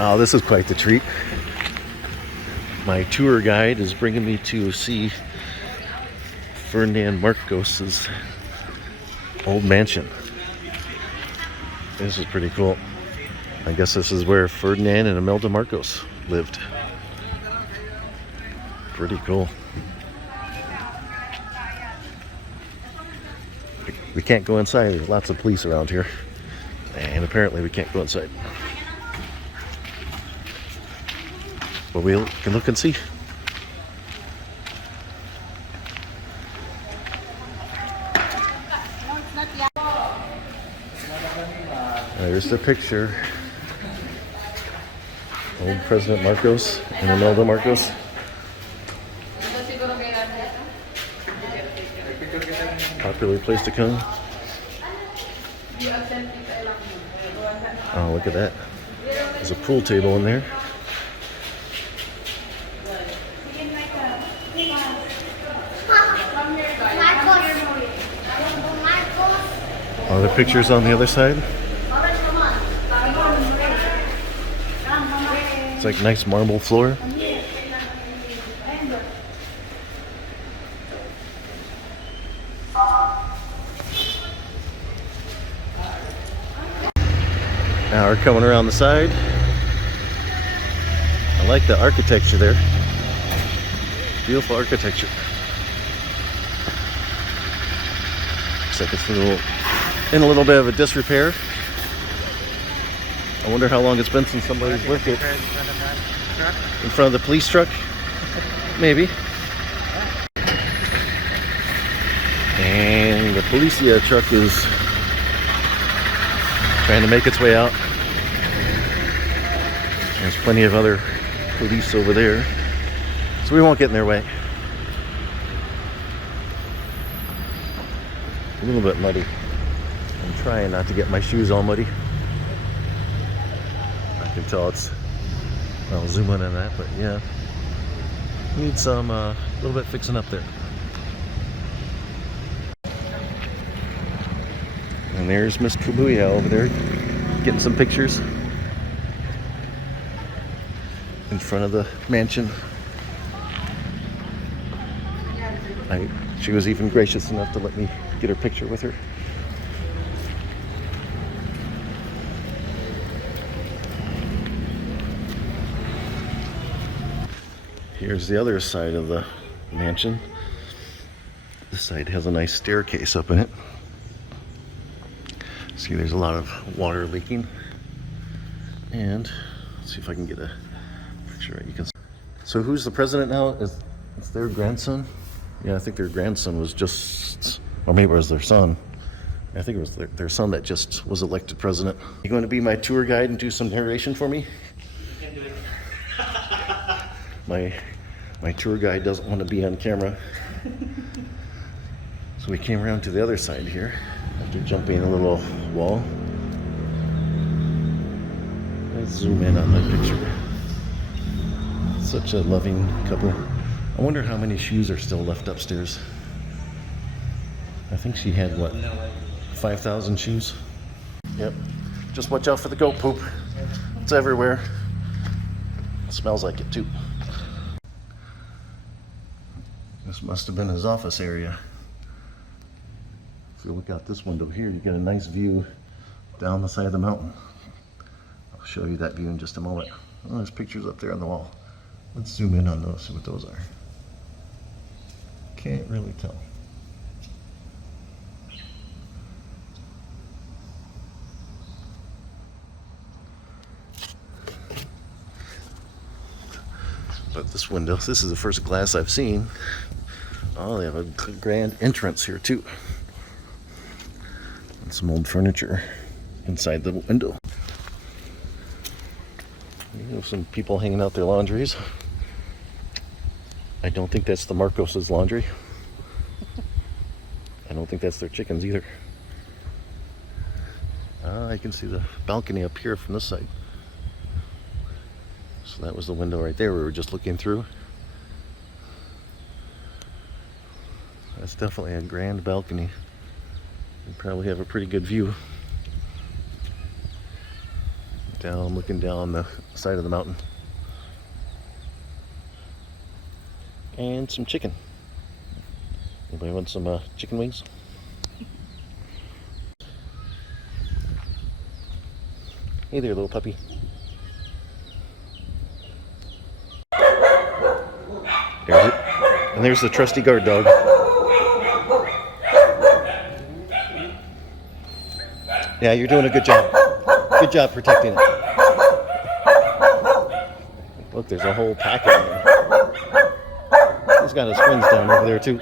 Oh, this is quite the treat. My tour guide is bringing me to see Ferdinand Marcos's old mansion. This is pretty cool. I guess this is where Ferdinand and Imelda Marcos lived. Pretty cool. We can't go inside. There's lots of police around here. And apparently we can't go inside. But we can look and see. There's the picture. Old President Marcos and Imelda Marcos. Popular place to come. Oh, look at that. There's a pool table in there. Other pictures on the other side. It's like nice marble floor. Now we're coming around the side. I like the architecture there. Beautiful architecture. Looks like it's in a little bit of a disrepair. I wonder how long it's been since somebody's lived it. In front of the police truck? Maybe. And the policia truck is trying to make its way out. There's plenty of other police over there, so we won't get in their way. A little bit muddy. I'm trying not to get my shoes all muddy. I can tell it's, I'll zoom in on that, but yeah. Need some, a little bit fixing up there. And there's Miss Kabuya over there, getting some pictures in front of the mansion. She was even gracious enough to let me get her picture with her. Here's the other side of the mansion. This side has a nice staircase up in it. See, there's a lot of water leaking. And let's see if I can get a picture right. You can. So who's the president now? It's their grandson? Yeah, I think their grandson was just, or maybe it was their son. I think it was their son that just was elected president. You going to be my tour guide and do some narration for me? You can do it. My tour guide doesn't want to be on camera. So we came around to the other side here after jumping a little wall. Let's zoom in on that picture. Such a loving couple. I wonder how many shoes are still left upstairs. I think she had, what, 5,000 shoes? Yep. Just watch out for the goat poop. It's everywhere. It smells like it too. This must have been his office area. If you look out this window here, you get a nice view down the side of the mountain. I'll show you that view in just a moment. Oh, there's pictures up there on the wall. Let's zoom in on those, see what those are. Can't really tell. But this window, this is the first glass I've seen. Oh, they have a grand entrance here too. And some old furniture inside the window. You have some people hanging out their laundries. I don't think that's the Marcos' laundry. I don't think that's their chickens either. I can see the balcony up here from this side. So that was the window right there we were just looking through. That's definitely a grand balcony. You probably have a pretty good view. Down, looking down the side of the mountain. And some chicken. Anybody want some chicken wings? Hey there, little puppy. There's it. And there's the trusty guard dog. Yeah, you're doing a good job. Good job protecting it. Look, there's a whole pack of them. He's got his friends down over there too.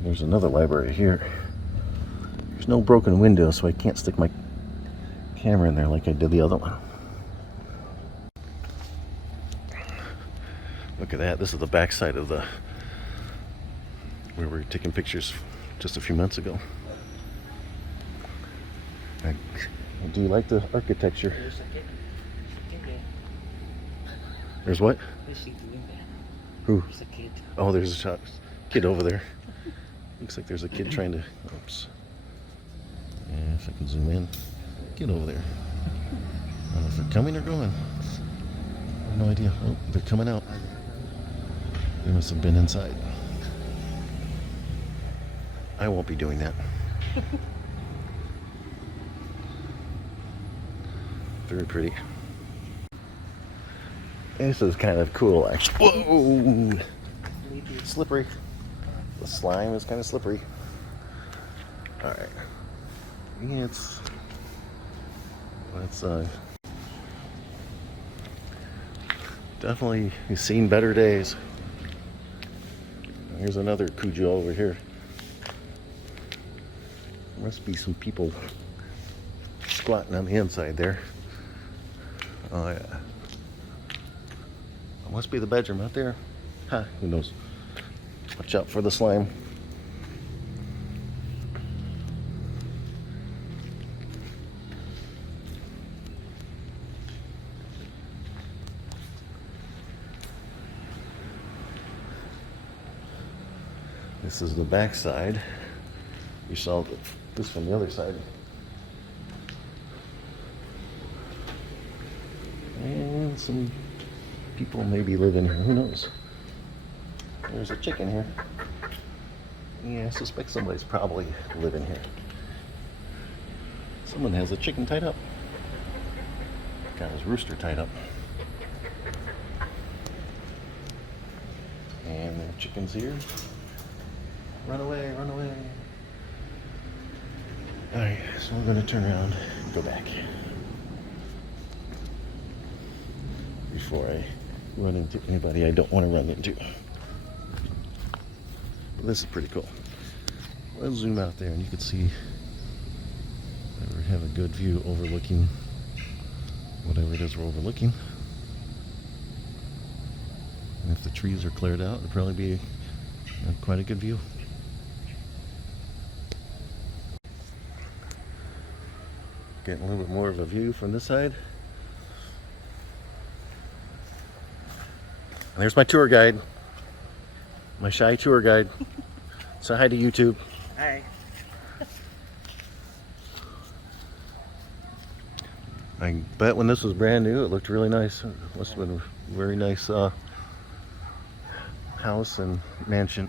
There's another library here. There's no broken window, so I can't stick my camera in there like I did the other one. Look at that. This is the backside of the where we were taking pictures just a few months ago. Do you like the architecture? There's what? Who? There's a kid. Oh, there's a kid over there. Looks like there's a kid trying to. Oops. Yeah, if I can zoom in. Get over there. I don't know if they're coming or going. I have no idea. Oh, they're coming out. They must have been inside. I won't be doing that. Very pretty. This is kind of cool, actually. Whoa! Slippery. The slime is kind of slippery. Alright. Yeah, it's definitely seen better days. Here's another Cujo over here. There must be some people squatting on the inside there. Oh yeah. It must be the bedroom out there. Huh, who knows? Watch out for the slime. This is the back side. You saw this from the other side. And some people maybe live in here. Who knows? There's a chicken here. Yeah, I suspect somebody's probably living here. Someone has a chicken tied up. Got his rooster tied up. And there are chickens here. Run away, run away. Alright, so we're going to turn around and go back. Before I run into anybody I don't want to run into. But this is pretty cool. Let's zoom out there and you can see we have a good view overlooking whatever it is we're overlooking. And if the trees are cleared out, it'll probably be quite a good view. Getting a little bit more of a view from this side. And there's my tour guide. My shy tour guide. Say hi to YouTube. Hi. I bet when this was brand new, it looked really nice. It must have been a very nice house and mansion.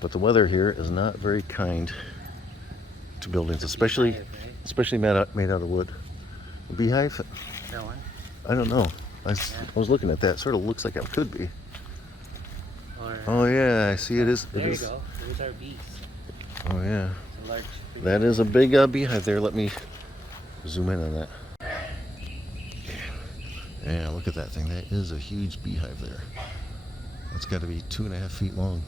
But the weather here is not very kind to buildings, especially made out of wood. A beehive? That one? I don't know. I was looking at that. It sort of looks like it could be. Oh yeah, I see it is. There you go. There's our bees. Oh yeah. It's a large tree. That is a big beehive there. Let me zoom in on that. Yeah, look at that thing. That is a huge beehive there. That's got to be 2.5 feet long.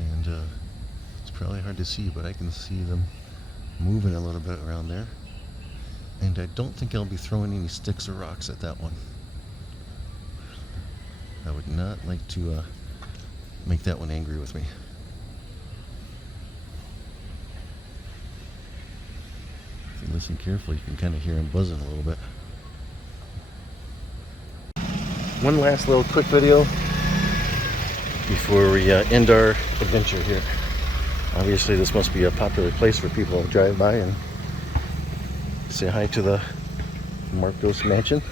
And it's probably hard to see, but I can see them moving a little bit around there. And I don't think I'll be throwing any sticks or rocks at that one. I would not like to make that one angry with me. If you listen carefully, you can kind of hear him buzzing a little bit. One last little quick video before we end our adventure here. Obviously this must be a popular place for people to drive by and Say hi to the Marcos mansion.